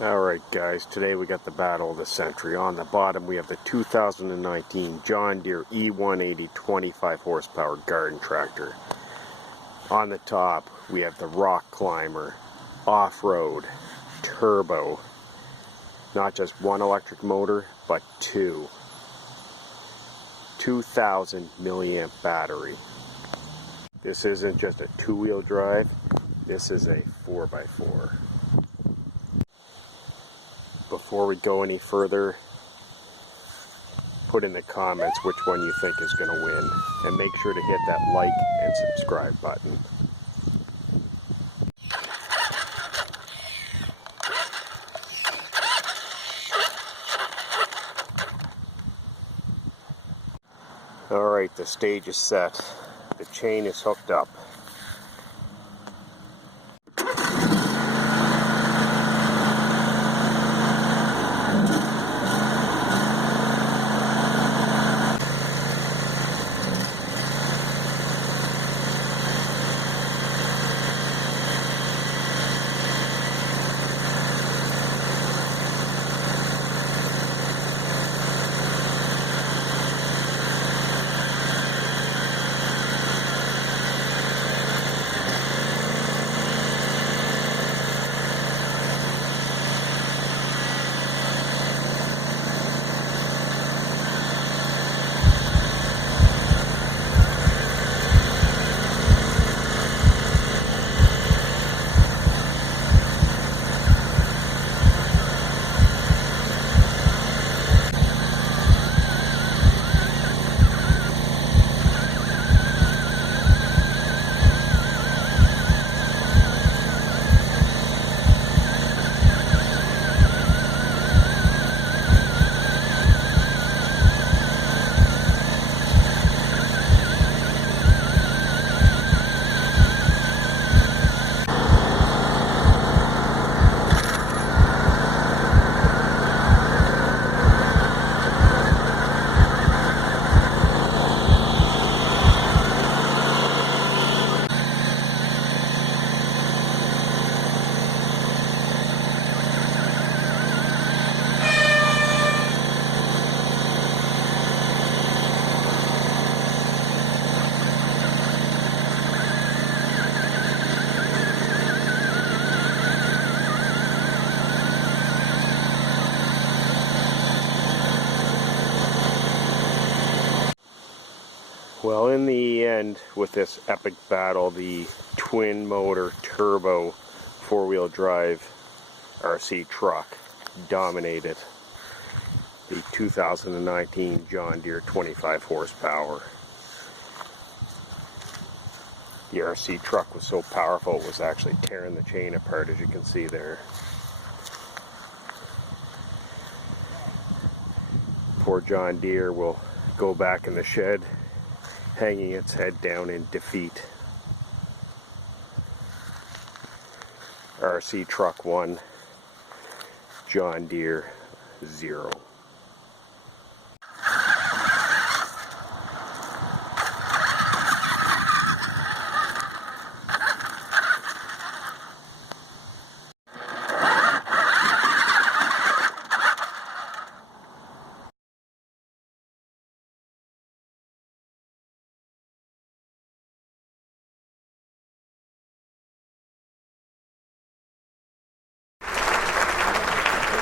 Alright guys, today we got the battle of the century. On the bottom we have the 2019 John Deere E180 25 horsepower garden tractor. On the top we have the rock climber, off-road, turbo. Not just one electric motor, but two. 2000 milliamp battery. This isn't just a two-wheel drive, this is a 4x4. Before we go any further, put in the comments which one you think is going to win, and make sure to hit that like and subscribe button. Alright, the stage is set. The chain is hooked up. Well, in the end, with this epic battle, the twin motor turbo four-wheel drive RC truck dominated the 2019 John Deere 25 horsepower. The RC truck was so powerful it was actually tearing the chain apart, as you can see there. Poor John Deere will go back in the shed, hanging its head down in defeat. RC truck 1, John Deere 0.